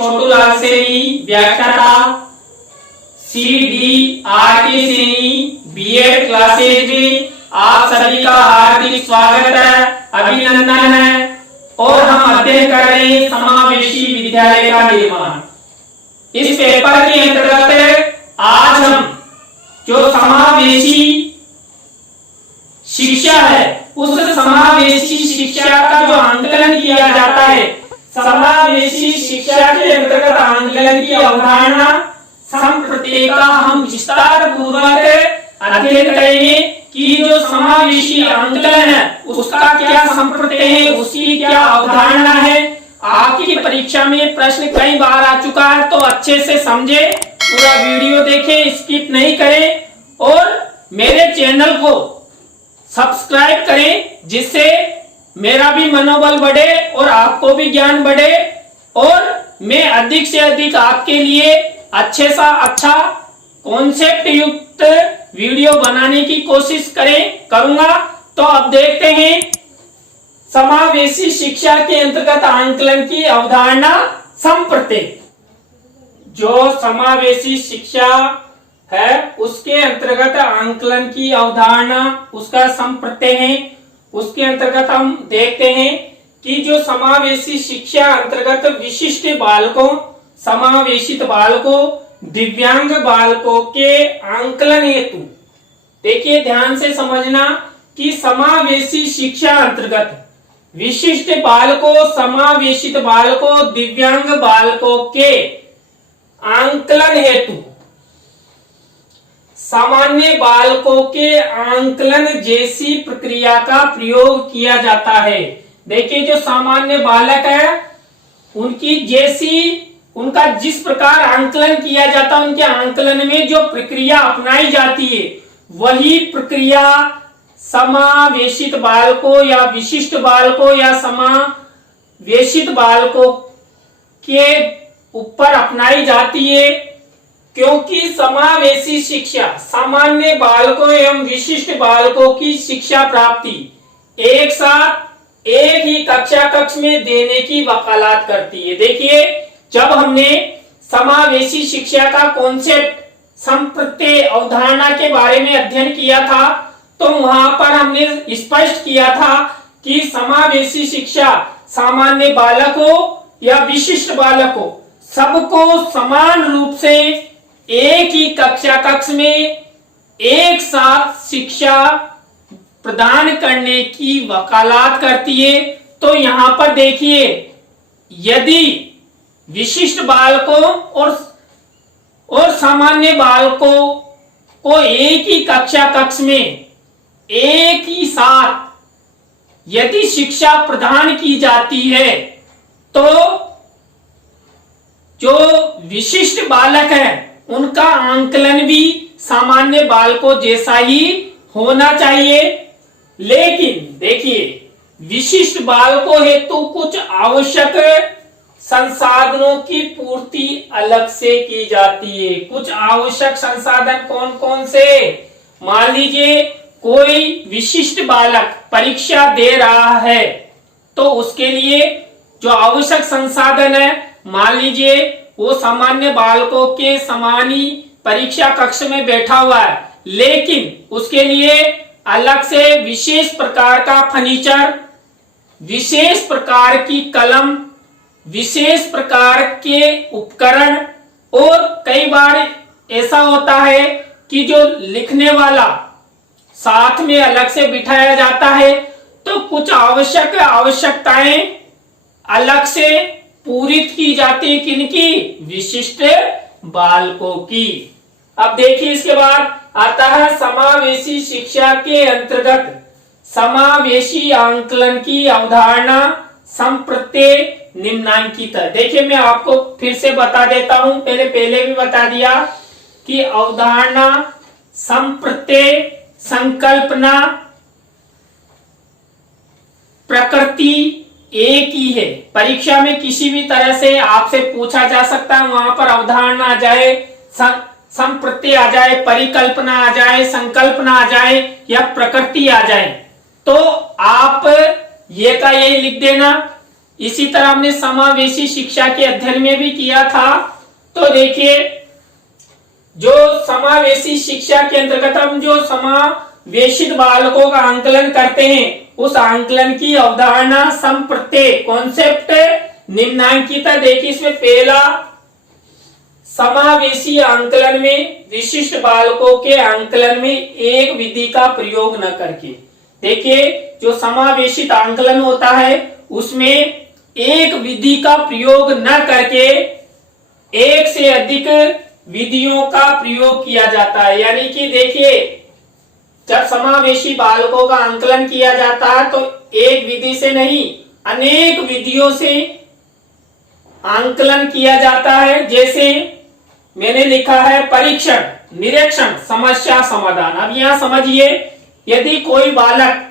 छोटूलाल सैनी व्याख्याता CDRT Saini BEd classes में आप सभी का हार्दिक स्वागत है, अभिनंदन है। और हम अध्ययन कर रहे हैं समावेशी विद्यालय का निर्माण। इस पेपर के अंतर्गत आज हम जो समावेशी शिक्षा है उस समावेशी शिक्षा का जो आंकलन किया जाता है, समावेशी शिक्षा के अंतर्गत आंकलन की अवधारणा संप्रत्यय का हम विस्तार पूर्वक अध्ययन करेंगे कि जो समावेशी आंकलन है उसका क्या संप्रत्यय है, उसकी क्या अवधारणा है। आपकी परीक्षा में प्रश्न कई बार आ चुका है, तो अच्छे से समझे, पूरा वीडियो देखें, स्किप नहीं करें और मेरे चैनल को सब्सक्राइब करें, जिससे मेरा भी मनोबल बढ़े और आपको भी ज्ञान बढ़े और मैं अधिक से अधिक आपके लिए अच्छे सा अच्छा कॉन्सेप्ट युक्त वीडियो बनाने की कोशिश करूंगा। तो अब देखते हैं समावेशी शिक्षा के अंतर्गत आंकलन की अवधारणा संप्रत्यय। जो समावेशी शिक्षा है उसके अंतर्गत आंकलन की अवधारणा उसका संप्रत्यय है। उसके अंतर्गत हम देखते हैं कि जो समावेशी शिक्षा अंतर्गत विशिष्ट बालकों, समावेशित बालकों, दिव्यांग बालकों के आंकलन हेतु, देखिए ध्यान से समझना कि समावेशी शिक्षा अंतर्गत विशिष्ट बालकों, समावेशित बालकों, दिव्यांग बालकों के आंकलन हेतु सामान्य बालकों के आंकलन जैसी प्रक्रिया का प्रयोग किया जाता है। देखिए जो सामान्य बालक है उनका जिस प्रकार आंकलन किया जाता है, उनके आंकलन में जो प्रक्रिया अपनाई जाती है वही प्रक्रिया समावेशित बालकों या विशिष्ट बालकों या समावेशित बालकों के ऊपर अपनाई जाती है। क्योंकि समावेशी शिक्षा सामान्य बालकों एवं विशिष्ट बालकों की शिक्षा प्राप्ति एक साथ एक ही कक्ष में देने की वकालत करती है। देखिए जब हमने समावेशी शिक्षा का कॉन्सेप्ट संप्रत्यय अवधारणा के बारे में अध्ययन किया था, तो वहां पर हमने स्पष्ट किया था कि समावेशी शिक्षा सामान्य बालकों या विशिष्ट बालकों सबको समान रूप से एक ही कक्ष में एक साथ शिक्षा प्रदान करने की वकालत करती है। तो यहाँ पर देखिए यदि विशिष्ट बालकों और सामान्य बालकों को एक ही कक्ष में एक ही साथ यदि शिक्षा प्रदान की जाती है, तो जो विशिष्ट बालक है उनका आंकलन भी सामान्य बालकों जैसा ही होना चाहिए। लेकिन देखिए विशिष्ट बालकों हेतु कुछ आवश्यक संसाधनों की पूर्ति अलग से की जाती है। कुछ आवश्यक संसाधन कौन कौन से? मान लीजिए कोई विशिष्ट बालक परीक्षा दे रहा है, तो उसके लिए जो आवश्यक संसाधन है, मान लीजिए वो सामान्य बालकों के समान ही परीक्षा कक्ष में बैठा हुआ है, लेकिन उसके लिए अलग से विशेष प्रकार का फर्नीचर, विशेष प्रकार की कलम, विशेष प्रकार के उपकरण, और कई बार ऐसा होता है कि जो लिखने वाला साथ में अलग से बिठाया जाता है। तो कुछ आवश्यकताएं अलग से पूरित की जाती है, किनकी? विशिष्ट बालकों की। अब देखिए इसके बाद आता है समावेशी शिक्षा के अंतर्गत समावेशी आंकलन की अवधारणा संप्रत्यय निम्नांकित है। देखिए मैं आपको फिर से बता देता हूं, पहले भी बता दिया कि अवधारणा, संप्रत्यय, संकल्पना, प्रकृति एक ही है। परीक्षा में किसी भी तरह से आपसे पूछा जा सकता है, वहां पर अवधारणा आ जाए, संप्रत्यय आ जाए, परिकल्पना आ जाए, संकल्पना आ जाए या प्रकृति आ जाए, तो आप ये का ये लिख देना। इसी तरह हमने समावेशी शिक्षा के अध्ययन में भी किया था। तो देखिए, जो समावेशी शिक्षा के अंतर्गत हम जो समावेशित बालकों का आंकलन करते हैं, उस आंकलन की अवधारणा संप्रत्यय कॉन्सेप्ट निम्नांकित है। देखिए, इसमें पहला, समावेशी आंकलन में विशिष्ट बालकों के आंकलन में एक विधि का प्रयोग न करके। देखिए, जो समावेशित आंकलन होता है उसमें एक विधि का प्रयोग न करके एक से अधिक विधियों का प्रयोग किया जाता है। यानी कि देखिए, जब समावेशी बालकों का आंकलन किया जाता है तो एक विधि से नहीं, अनेक विधियों से आंकलन किया जाता है। जैसे मैंने लिखा है परीक्षण, निरीक्षण, समस्या समाधान। अब यहां समझिए, यदि कोई बालक,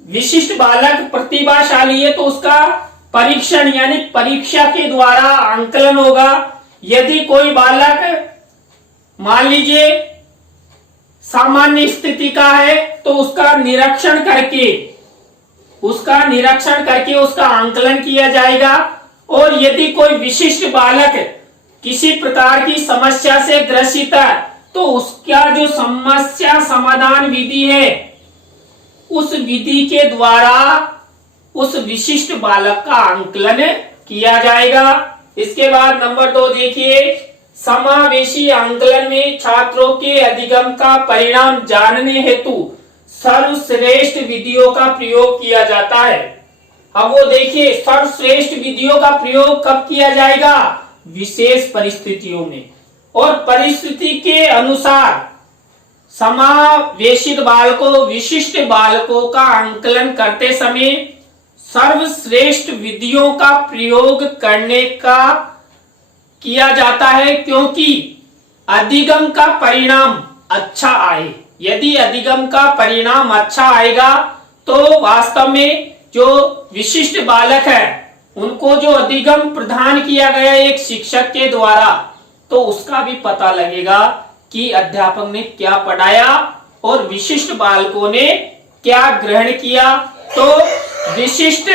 विशिष्ट बालक प्रतिभाशाली है तो उसका परीक्षण यानी परीक्षा के द्वारा आंकलन होगा। यदि कोई बालक मान लीजिए सामान्य स्थिति का है तो उसका निरीक्षण करके उसका आंकलन किया जाएगा। और यदि कोई विशिष्ट बालक किसी प्रकार की समस्या से ग्रसित है तो उसका जो समस्या समाधान विधि है, उस विधि के द्वारा उस विशिष्ट बालक का आंकलन किया जाएगा। इसके बाद नंबर 2 देखिए, समावेशी आंकलन में छात्रों के अधिगम का परिणाम जानने हेतु सर्वश्रेष्ठ विधियों का प्रयोग किया जाता है। अब वो देखिए, सर्वश्रेष्ठ विधियों का प्रयोग कब किया जाएगा? विशेष परिस्थितियों में। और परिस्थिति के अनुसार समावेशित बालकों, विशिष्ट बालकों का आंकलन करते समय सर्वश्रेष्ठ विधियों का प्रयोग करने का किया जाता है, क्योंकि अधिगम का परिणाम अच्छा आए। यदि अधिगम का परिणाम अच्छा आएगा तो वास्तव में जो विशिष्ट बालक है उनको जो अधिगम प्रदान किया गया एक शिक्षक के द्वारा, तो उसका भी पता लगेगा कि अध्यापक ने क्या पढ़ाया और विशिष्ट बालकों ने क्या ग्रहण किया। तो विशिष्ट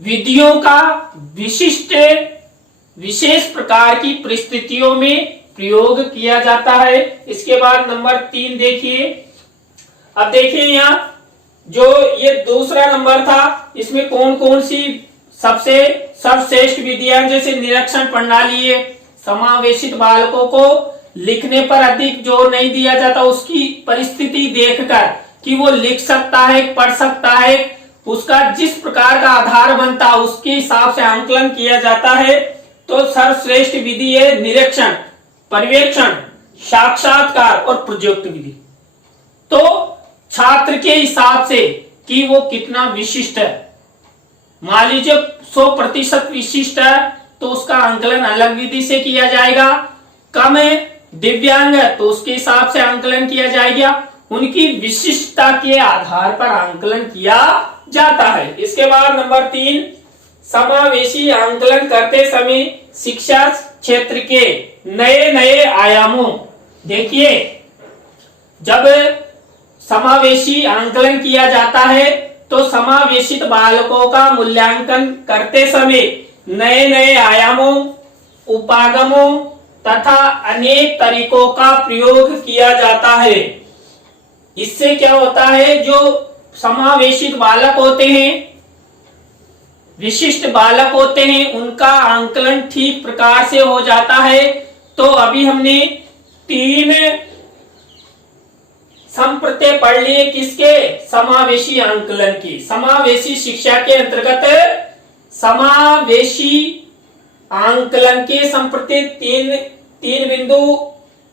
विधियों का विशेष प्रकार की परिस्थितियों में प्रयोग किया जाता है। इसके बाद नंबर 3 देखिए। अब देखिए, यहाँ जो ये दूसरा नंबर था, इसमें कौन कौन सी सबसे सर्वश्रेष्ठ विधियां, जैसे निरीक्षण प्रणाली है, समावेशित बालकों को लिखने पर अधिक जोर नहीं दिया जाता, उसकी परिस्थिति देखकर कि वो लिख सकता है, पढ़ सकता है, उसका जिस प्रकार का आधार बनता है उसके हिसाब से आंकलन किया जाता है। तो सर्वश्रेष्ठ विधि है निरीक्षण, पर्यवेक्षण, साक्षात्कार और प्रोजेक्ट विधि। तो छात्र के हिसाब से कि वो कितना विशिष्ट है, मान लीजिए 100% विशिष्ट है तो उसका आंकलन अलग विधि से किया जाएगा। कम है, दिव्यांग है, तो उसके हिसाब से आंकलन किया जाएगा। उनकी विशिष्टता के आधार पर आंकलन किया जाता है। इसके बाद नंबर 3, समावेशी आंकलन करते समय शिक्षा क्षेत्र के नए नए आयामों। देखिए, जब समावेशी आंकलन किया जाता है तो समावेशित बालकों का मूल्यांकन करते समय नए नए आयामों, उपागमों तथा अनेक तरीकों का प्रयोग किया जाता है। इससे क्या होता है, जो समावेशित बालक होते हैं, विशिष्ट बालक होते हैं, उनका आंकलन ठीक प्रकार से हो जाता है। तो अभी हमने 3 संप्रत्यय पढ़ लिए, किसके? समावेशी आंकलन की। समावेशी शिक्षा के अंतर्गत समावेशी आंकलन के संप्रत्यय 3 बिंदु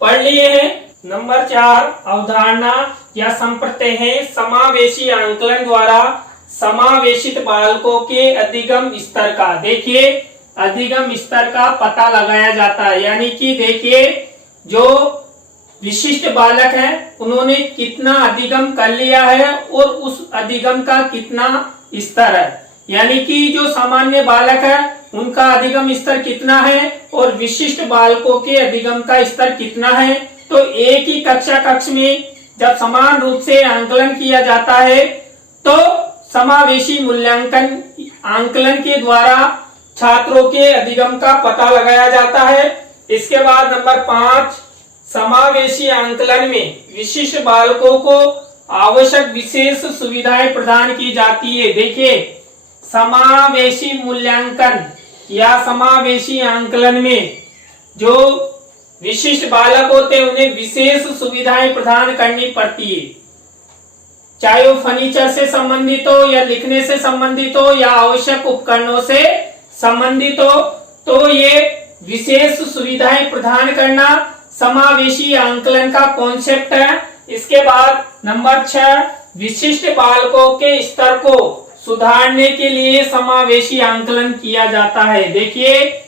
पढ़ लिए हैं। नंबर 4 अवधारणा या संप्रत्यय है समावेशी आंकलन द्वारा समावेशित बालकों के अधिगम स्तर का। देखिए, अधिगम स्तर का पता लगाया जाता है, यानी कि देखिए, जो विशिष्ट बालक है उन्होंने कितना अधिगम कर लिया है और उस अधिगम का कितना स्तर है। यानी कि जो सामान्य बालक है उनका अधिगम स्तर कितना है और विशिष्ट बालकों के अधिगम का स्तर कितना है। तो एक ही कक्षा कक्ष में जब समान रूप से आंकलन किया जाता है तो समावेशी मूल्यांकन आंकलन के द्वारा छात्रों के अधिगम का पता लगाया जाता है। इसके बाद नंबर 5, समावेशी आंकलन में विशिष्ट बालकों को आवश्यक विशेष सुविधाएं प्रदान की जाती है। देखिए, समावेशी मूल्यांकन या समावेशी आंकलन में जो विशिष्ट बालक होते हैं उन्हें विशेष सुविधाएं प्रदान करनी पड़ती है, चाहे वो फर्नीचर से संबंधित हो या लिखने से संबंधित हो या आवश्यक उपकरणों से संबंधित हो, तो ये विशेष सुविधाएं प्रदान करना समावेशी आंकलन का कॉन्सेप्ट है। इसके बाद नंबर 6, विशिष्ट बालकों के स्तर को सुधारने के लिए समावेशी आंकलन किया जाता है। देखिए,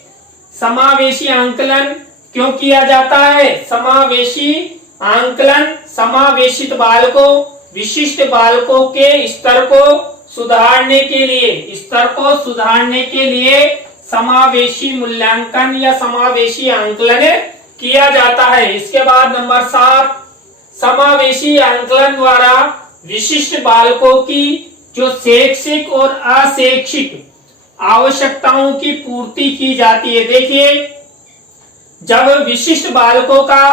समावेशी आंकलन क्यों किया जाता है? समावेशी आंकलन समावेशित बालकों, विशिष्ट बालकों के स्तर को सुधारने के लिए समावेशी मूल्यांकन या समावेशी आंकलन किया जाता है। इसके बाद नंबर 7, समावेशी आंकलन द्वारा विशिष्ट बालकों की जो शैक्षिक और अशैक्षिक आवश्यकताओं की पूर्ति की जाती है। देखिए, जब विशिष्ट बालकों का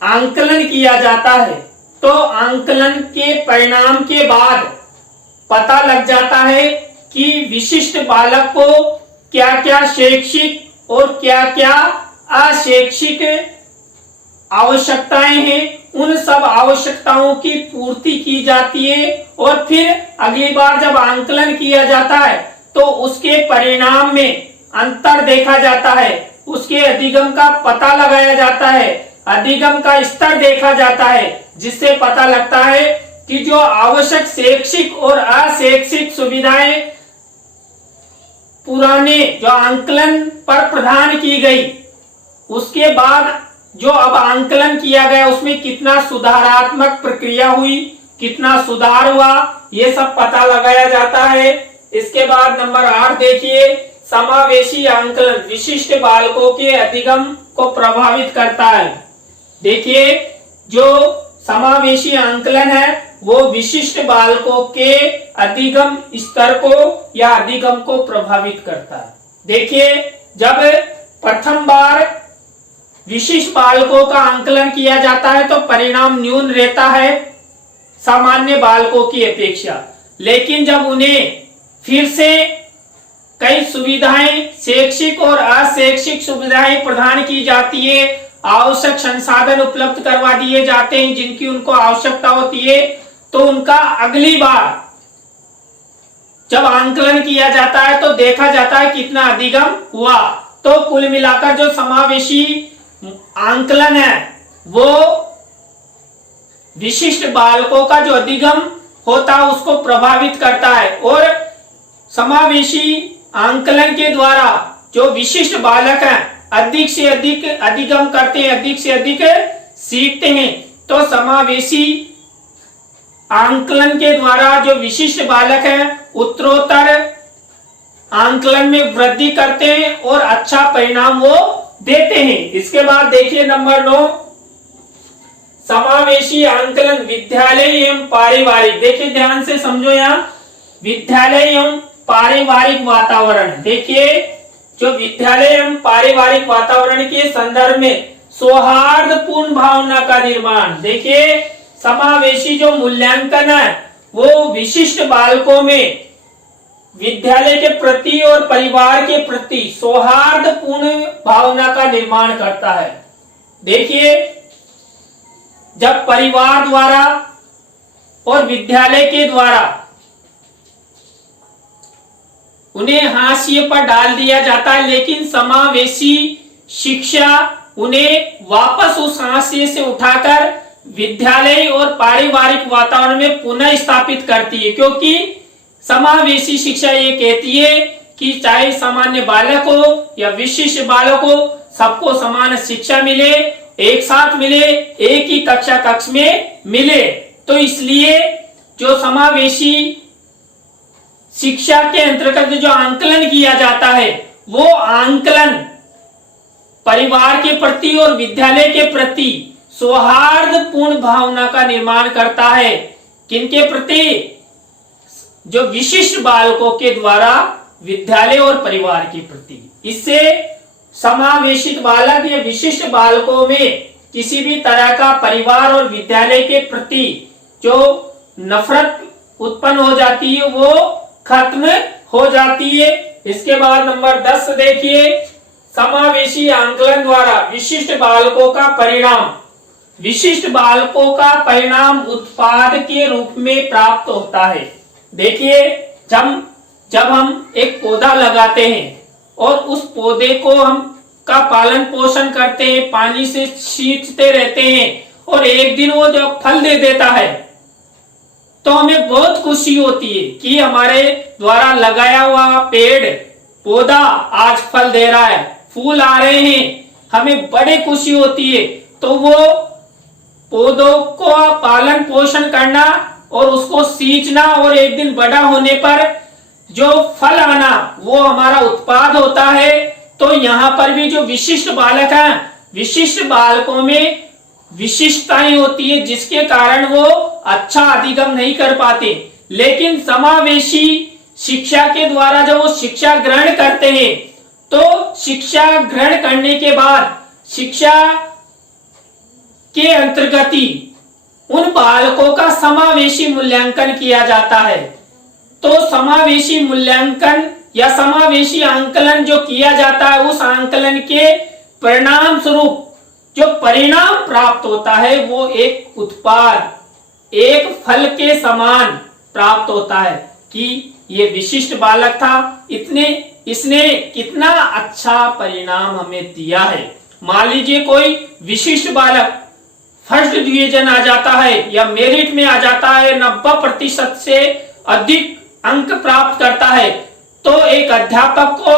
आंकलन किया जाता है तो आंकलन के परिणाम के बाद पता लग जाता है कि विशिष्ट बालक को क्या क्या शैक्षिक और क्या क्या अशैक्षिक आवश्यकताएं हैं, उन सब आवश्यकताओं की पूर्ति की जाती है और फिर अगली बार जब आंकलन किया जाता है तो उसके परिणाम में अंतर देखा जाता है, उसके अधिगम का पता लगाया जाता है, अधिगम का स्तर देखा जाता है, जिससे पता लगता है कि जो आवश्यक शैक्षिक और अशैक्षिक सुविधाएं पुराने जो आंकलन पर प्रदान की गई, उसके बाद जो अब आंकलन किया गया उसमें कितना सुधारात्मक प्रक्रिया हुई, कितना सुधार हुआ, ये सब पता लगाया जाता है। इसके बाद नंबर 8 देखिए, समावेशी आंकलन विशिष्ट बालकों के अधिगम को प्रभावित करता है। देखिए, जो समावेशी आंकलन है वो विशिष्ट बालकों के अधिगम स्तर को या अधिगम को प्रभावित करता है। देखिए, जब प्रथम बार विशिष्ट बालकों का आंकलन किया जाता है तो परिणाम न्यून रहता है सामान्य बालकों की अपेक्षा, लेकिन जब उन्हें फिर से कई सुविधाएं, शैक्षिक और अशैक्षिक सुविधाएं प्रदान की जाती है, आवश्यक संसाधन उपलब्ध करवा दिए जाते हैं जिनकी उनको आवश्यकता होती है, तो उनका अगली बार जब आंकलन किया जाता है तो देखा जाता है कितना अधिगम हुआ। तो कुल मिलाकर जो समावेशी आंकलन है वो विशिष्ट बालकों का जो अधिगम होता है उसको प्रभावित करता है, और समावेशी आंकलन के द्वारा जो विशिष्ट बालक हैं अधिक से अधिक अधिगम करते हैं, अधिक से अधिक सीखते हैं। तो समावेशी आंकलन के द्वारा जो विशिष्ट बालक हैं उत्तरोत्तर आंकलन में वृद्धि करते हैं और अच्छा परिणाम वो देते हैं। इसके बाद देखिए नंबर 9, समावेशी आंकलन विद्यालय एवं पारिवारिक। देखिए ध्यान से समझो, यहाँ विद्यालय एवं पारिवारिक वातावरण। देखिए, जो विद्यालय एवं पारिवारिक वातावरण के संदर्भ में सौहार्दपूर्ण भावना का निर्माण। देखिए, समावेशी जो मूल्यांकन है वो विशिष्ट बालकों में विद्यालय के प्रति और परिवार के प्रति सौहार्दपूर्ण भावना का निर्माण करता है। देखिए, जब परिवार द्वारा और विद्यालय के द्वारा उन्हें हाशिए पर डाल दिया जाता है, लेकिन समावेशी शिक्षा उन्हें वापस उस हाशिए से उठाकर विद्यालय और पारिवारिक वातावरण में पुनः स्थापित करती है, क्योंकि समावेशी शिक्षा ये कहती है कि चाहे सामान्य बालक हो या विशिष्ट बालक हो, सबको समान शिक्षा मिले, एक साथ मिले, एक ही कक्ष में मिले। तो इसलिए जो समावेशी शिक्षा के अंतर्गत जो आंकलन किया जाता है वो आंकलन परिवार के प्रति और विद्यालय के प्रति सौहार्दपूर्ण भावना का निर्माण करता है। किनके प्रति? जो विशिष्ट बालकों के द्वारा विद्यालय और परिवार के प्रति। इससे समावेशित बालक या विशिष्ट बालकों में किसी भी तरह का परिवार और विद्यालय के प्रति जो नफरत उत्पन्न हो जाती है वो खत्म हो जाती है। इसके बाद नंबर 10 देखिए, समावेशी आंकलन द्वारा विशिष्ट बालकों का परिणाम। विशिष्ट बालकों का परिणाम उत्पाद के रूप में प्राप्त होता है। देखिए, जब हम एक पौधा लगाते हैं और उस पौधे को हम का पालन पोषण करते हैं, पानी से सींचते रहते हैं और एक दिन वो जब फल दे देता है तो हमें बहुत खुशी होती है कि हमारे द्वारा लगाया हुआ पेड़ पौधा आज फल दे रहा है, फूल आ रहे हैं, हमें बड़ी खुशी होती है। तो वो पौधों को पालन पोषण करना और उसको सींचना और एक दिन बड़ा होने पर जो फल आना वो हमारा उत्पाद होता है। तो यहाँ पर भी जो विशिष्ट बालक हैं, विशिष्ट बालकों में विशिष्टताएं होती है जिसके कारण वो अच्छा अधिगम नहीं कर पाते। लेकिन समावेशी शिक्षा के द्वारा जब वो शिक्षा ग्रहण करते हैं तो शिक्षा ग्रहण करने के बाद शिक्षा के अंतर्गत ही उन बालकों का समावेशी मूल्यांकन किया जाता है। तो समावेशी मूल्यांकन या समावेशी आंकलन जो किया जाता है, उस आंकलन के परिणाम स्वरूप जो परिणाम प्राप्त होता है वो एक उत्पाद, एक फल के समान प्राप्त होता है कि ये विशिष्ट बालक था, इसने कितना अच्छा परिणाम हमें दिया है। मान लीजिए कोई विशिष्ट बालक फर्स्ट डिवीजन आ जाता है या मेरिट में आ जाता है, 90% से अधिक अंक प्राप्त करता है, तो एक अध्यापक को,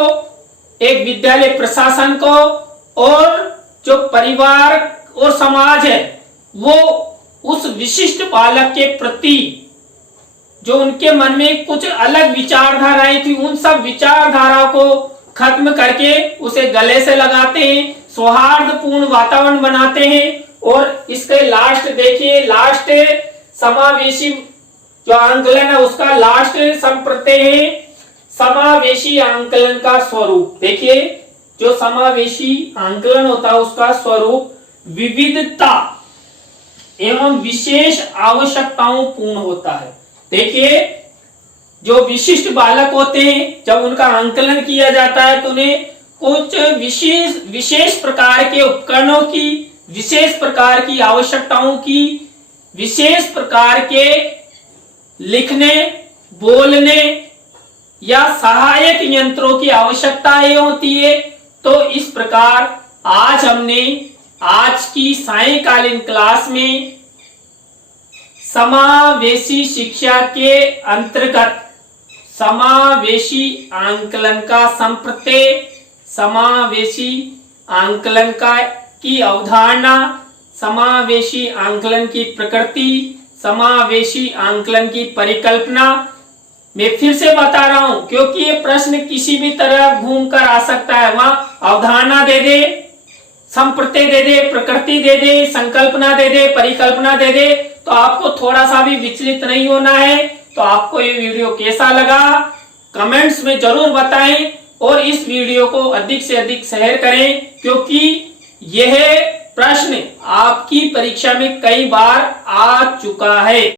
एक विद्यालय प्रशासन को और जो परिवार और समाज है वो उस विशिष्ट बालक के प्रति जो उनके मन में कुछ अलग विचारधाराएं थी, उन सब विचारधाराओं को खत्म करके उसे गले से लगाते हैं, सौहार्दपूर्ण वातावरण बनाते हैं। और इसके लास्ट देखिए, लास्ट समावेशी जो आंकलन है उसका लास्ट संप्रत्यय है समावेशी आंकलन का स्वरूप। देखिए, जो समावेशी आंकलन होता है उसका स्वरूप विविधता एवं विशेष आवश्यकताओं पूर्ण होता है। देखिए, जो विशिष्ट बालक होते हैं जब उनका आंकलन किया जाता है तो उन्हें कुछ विशेष प्रकार के उपकरणों की, विशेष प्रकार की आवश्यकताओं की, विशेष प्रकार के लिखने, बोलने या सहायक यंत्रों की आवश्यकताएं होती है। तो इस प्रकार आज हमने आज की सायंकालीन क्लास में समावेशी शिक्षा के अंतर्गत समावेशी आंकलन का संप्रत्यय, समावेशी आंकलन की अवधारणा, समावेशी आंकलन की प्रकृति, समावेशी आंकलन की परिकल्पना। मैं फिर से बता रहा हूं क्योंकि ये प्रश्न किसी भी तरह घूम कर आ सकता है। वहां अवधारणा दे दे, संप्रत्यय दे दे, प्रकृति दे दे, संकल्पना दे दे, परिकल्पना दे दे, तो आपको थोड़ा सा भी विचलित नहीं होना है। तो आपको ये वीडियो कैसा लगा कमेंट्स में जरूर बताएं और इस वीडियो को अधिक से अधिक शेयर करें क्योंकि यह प्रश्न आपकी परीक्षा में कई बार आ चुका है।